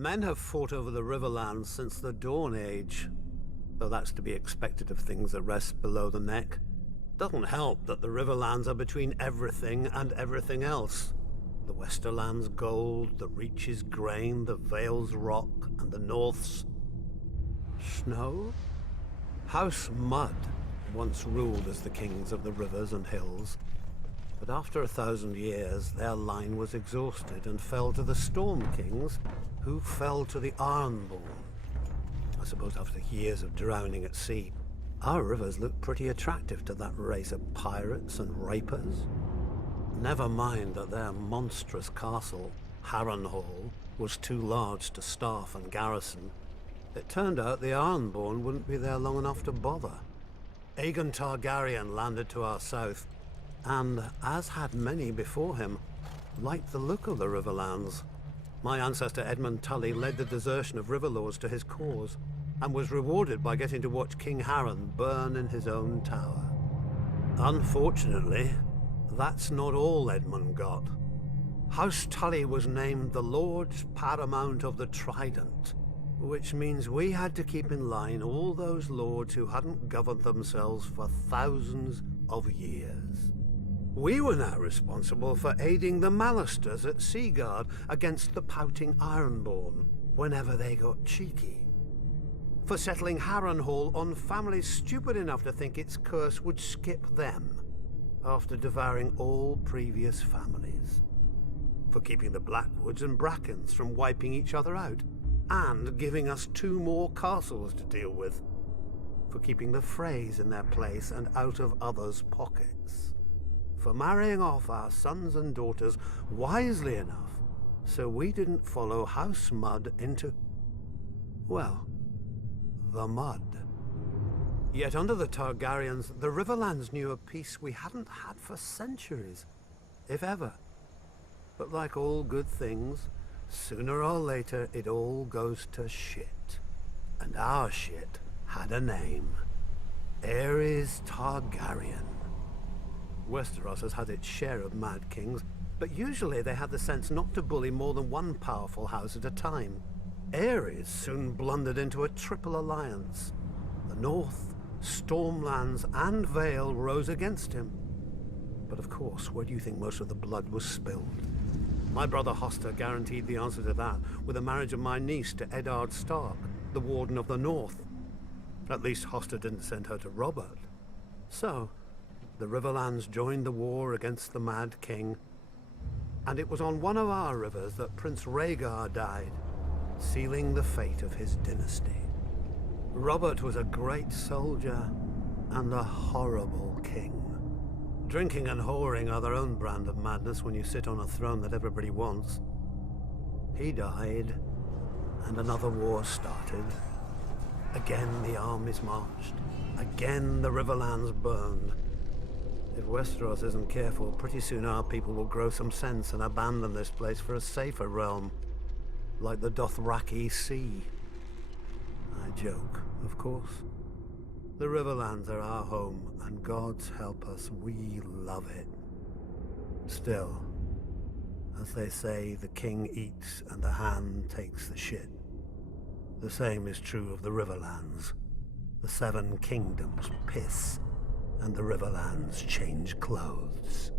Men have fought over the Riverlands since the Dawn Age, though that's to be expected of things that rest below the neck. Doesn't help that the Riverlands are between everything and everything else. The Westerland's gold, the Reach's grain, the Vale's rock, and the North's snow? House Mud once ruled as the kings of the rivers and hills, but after 1,000 years their line was exhausted and fell to the Storm Kings, who fell to the Ironborn. I suppose after years of drowning at sea, our rivers look pretty attractive to that race of pirates and rapers. Never mind that their monstrous castle, Harrenhal, was too large to staff and garrison. It turned out the Ironborn wouldn't be there long enough to bother. Aegon Targaryen landed to our south, and, as had many before him, liked the look of the Riverlands. My ancestor Edmund Tully led the desertion of Riverlords to his cause, and was rewarded by getting to watch King Harren burn in his own tower. Unfortunately, that's not all Edmund got. House Tully was named the Lords Paramount of the Trident, which means we had to keep in line all those lords who hadn't governed themselves for thousands of years. We were now responsible for aiding the Malisters at Seaguard against the pouting Ironborn whenever they got cheeky. For settling Harrenhal on families stupid enough to think its curse would skip them after devouring all previous families. For keeping the Blackwoods and Brackens from wiping each other out, and giving us 2 more castles to deal with. For keeping the Freys in their place and out of others' pockets. For marrying off our sons and daughters wisely enough so we didn't follow House Mud into, well, the mud. Yet under the Targaryens, the Riverlands knew a peace we hadn't had for centuries, if ever. But like all good things, sooner or later it all goes to shit. And our shit had a name. Aerys Targaryen. Westeros has had its share of Mad Kings, but usually they had the sense not to bully more than one powerful house at a time. Aerys soon blundered into a triple alliance. The North, Stormlands, and Vale rose against him. But of course, where do you think most of the blood was spilled? My brother Hoster guaranteed the answer to that with the marriage of my niece to Eddard Stark, the Warden of the North. At least Hoster didn't send her to Robert. So, the Riverlands joined the war against the Mad King, and it was on one of our rivers that Prince Rhaegar died, sealing the fate of his dynasty. Robert was a great soldier and a horrible king. Drinking and whoring are their own brand of madness when you sit on a throne that everybody wants. He died, and another war started. Again the armies marched. Again the Riverlands burned. If Westeros isn't careful, pretty soon our people will grow some sense and abandon this place for a safer realm, like the Dothraki Sea. I joke, of course. The Riverlands are our home, and God's help us, we love it. Still, as they say, the king eats and the hand takes the shit. The same is true of the Riverlands. The 7 kingdoms piss, and the Riverlands change clothes.